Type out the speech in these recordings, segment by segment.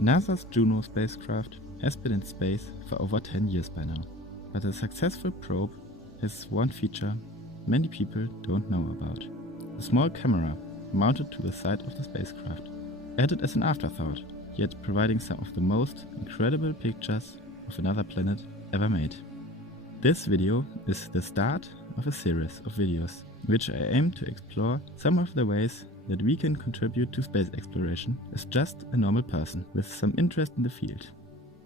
NASA's Juno spacecraft has been in space for over 10 years by now, but the successful probe has one feature many people don't know about. A small camera mounted to the side of the spacecraft, added as an afterthought, yet providing some of the most incredible pictures of another planet ever made. This video is the start of a series of videos in which I aim to explore some of the ways that we can contribute to space exploration as just a normal person with some interest in the field.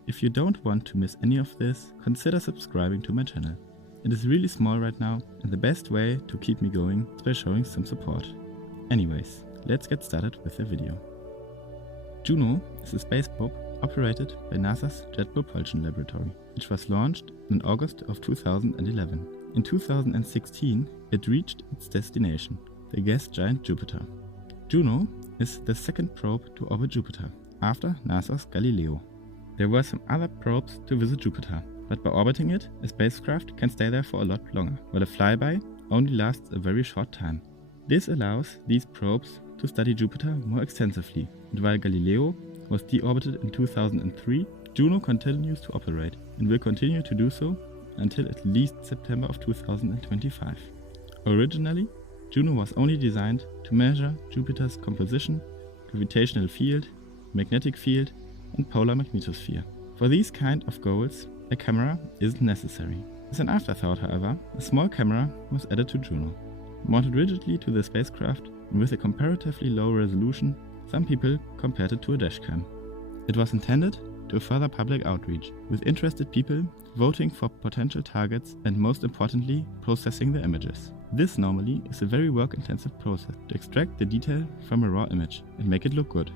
If you don't want to miss any of this, consider subscribing to my channel. It is really small right now, and the best way to keep me going is by showing some support. Anyways, let's get started with the video. Juno is a space probe operated by NASA's Jet Propulsion Laboratory, which was launched in August of 2011. In 2016, it reached its destination, the gas giant Jupiter. Juno is the second probe to orbit Jupiter, after NASA's Galileo. There were some other probes to visit Jupiter, but by orbiting it, a spacecraft can stay there for a lot longer, while a flyby only lasts a very short time. This allows these probes to study Jupiter more extensively, and while Galileo was deorbited in 2003, Juno continues to operate and will continue to do so until at least September of 2025. Originally, Juno was only designed to measure Jupiter's composition, gravitational field, magnetic field, and polar magnetosphere. For these kind of goals, a camera isn't necessary. As an afterthought, however, a small camera was added to Juno. Mounted rigidly to the spacecraft and with a comparatively low resolution, some people compared it to a dashcam. It was intended to further public outreach, with interested people voting for potential targets and, most importantly, processing the images. This normally is a very work-intensive process to extract the detail from a raw image and make it look good.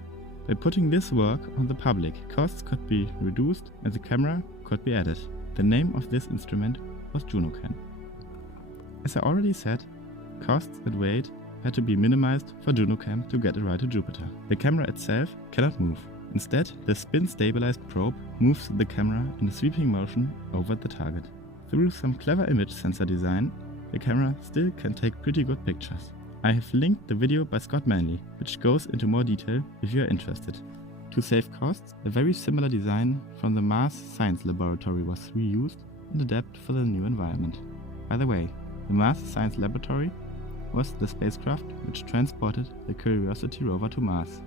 By putting this work on the public, costs could be reduced and the camera could be added. The name of this instrument was JunoCam. As I already said, costs and weight had to be minimized for JunoCam to get it right to Jupiter. The camera itself cannot move. Instead, the spin-stabilized probe moves the camera in a sweeping motion over the target. Through some clever image sensor design, the camera still can take pretty good pictures. I have linked the video by Scott Manley, which goes into more detail if you are interested. To save costs, a very similar design from the Mars Science Laboratory was reused and adapted for the new environment. By the way, the Mars Science Laboratory was the spacecraft which transported the Curiosity rover to Mars.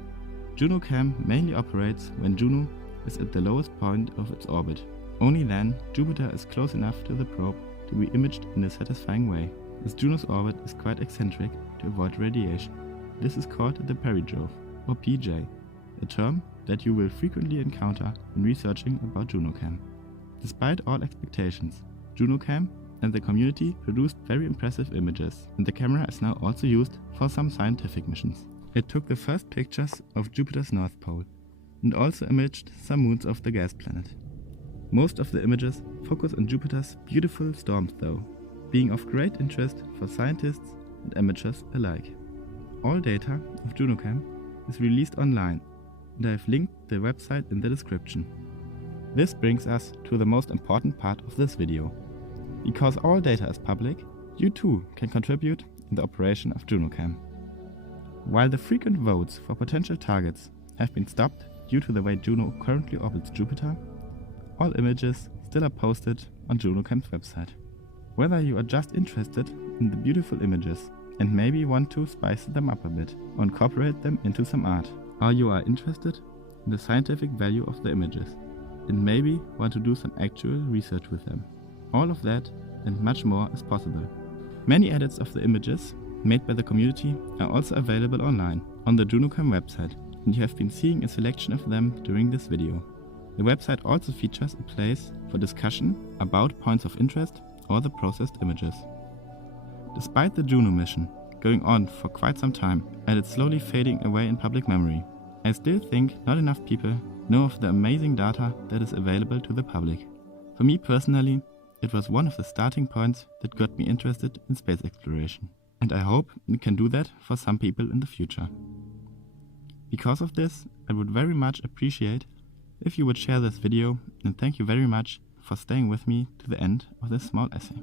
JunoCam mainly operates when Juno is at the lowest point of its orbit. Only then Jupiter is close enough to the probe to be imaged in a satisfying way, as Juno's orbit is quite eccentric to avoid radiation. This is called the perijove, or PJ, a term that you will frequently encounter when researching about JunoCam. Despite all expectations, JunoCam and the community produced very impressive images, and the camera is now also used for some scientific missions. It took the first pictures of Jupiter's North Pole and also imaged some moons of the gas planet. Most of the images focus on Jupiter's beautiful storms though, being of great interest for scientists and amateurs alike. All data of JunoCam is released online, and I have linked the website in the description. This brings us to the most important part of this video. Because all data is public, you too can contribute in the operation of JunoCam. While the frequent votes for potential targets have been stopped due to the way Juno currently orbits Jupiter, all images still are posted on JunoCam's website. Whether you are just interested in the beautiful images and maybe want to spice them up a bit or incorporate them into some art, or you are interested in the scientific value of the images and maybe want to do some actual research with them, all of that and much more is possible. Many edits of the images made by the community are also available online on the JunoCam website, and you have been seeing a selection of them during this video. The website also features a place for discussion about points of interest or the processed images. Despite the Juno mission going on for quite some time and it slowly fading away in public memory, I still think not enough people know of the amazing data that is available to the public. For me personally, it was one of the starting points that got me interested in space exploration, and I hope it can do that for some people in the future. Because of this, I would very much appreciate if you would share this video, and thank you very much for staying with me to the end of this small essay.